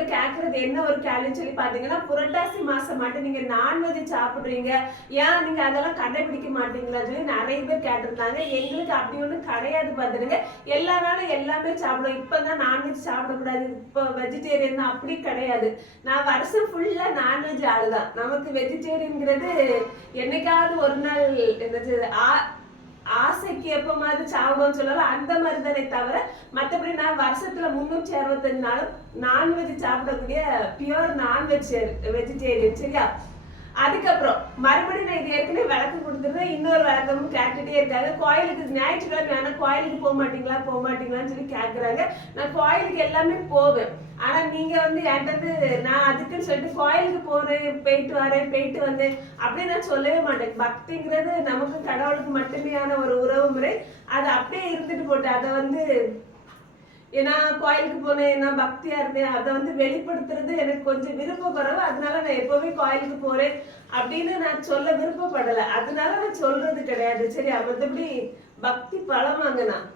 அதிகமா கேட்கறது என்ன ஒரு கேள்வின்னு சொல்லி பாத்தீங்கன்னா புரட்டாசி மாசம் மட்டும் நீங்க நான்வெஜ் சாப்பிடுறீங்க. ஏன் நீங்க அதெல்லாம் கடைபிடிக்க மாட்டீங்களா சொல்லி நிறைய பேர் கேட்டிருந்தாங்க. எங்களுக்கு அப்படி ஒண்ணும் கிடையாது பாத்துருங்க எல்லா நாளும் எல்லாமே சாப்பிடும் இப்பதான் நான்வெஜ் சாப்பிடக்கூடாது. இப்போ வெஜிடேரியன் அப்படி கிடையாது. நான் வருஷம் ஃபுல்லா நான்வெஜ் ஆளுதான். நமக்கு வெஜிடேரியன்ங்கிறது என்னைக்காவது ஒரு நாள் என்னது ஆசைக்கு ஆசைக்கு மாதிரி சாப்பிடுவோம்னு சொல்லலாம் அந்த மாதிரி தானே தவிர மற்றபடி நான் வருஷத்துல முன்னூற்றி அறுபத்தஞ்சு நாளும் நான்வெஜ் சாப்பிடக்கூடிய பியூர் நான்வெஜ் வெஜிடேரியன் சரியா? அதுக்கப்புறம் மறுபடியும் நான் இது ஏற்கனவே விளக்கு கொடுத்துருந்தேன். இன்னொரு விளக்கமும் கேட்டுட்டே இருக்காங்க. கோயிலுக்கு ஞாயிற்றுக்கிழமை ஆனால் கோயிலுக்கு போக மாட்டீங்களா? போக மாட்டீங்களான்னு சொல்லி கேட்குறாங்க நான் கோயிலுக்கு எல்லாமே போவேன். ஆனால் நீங்கள் வந்து என்கிட்ட வந்து நான் அதுக்குன்னு சொல்லிட்டு கோயிலுக்கு போகிறேன் போயிட்டு வரேன் போயிட்டு வந்தேன் அப்படின்னு நான் சொல்லவே மாட்டேன். பக்திங்கிறது நமக்கு கடவுளுக்கு மட்டுமேயான ஒரு உறவு முறை. அது அப்படியே இருந்துட்டு போட்டு அதை வந்து ஏன்னா கோயிலுக்கு போனேன் நான் பக்தியா இருந்தேன். அதை வந்து வெளிப்படுத்துறது எனக்கு கொஞ்சம் விருப்பம் குறைவு அதனால நான் எப்பவுமே கோயிலுக்கு போறேன் அப்படின்னு நான் சொல்ல விருப்பப்படலை. அதனால நான் சொல்றது கிடையாது. சரி மற்றபடி பக்தி பழமாங்க நான்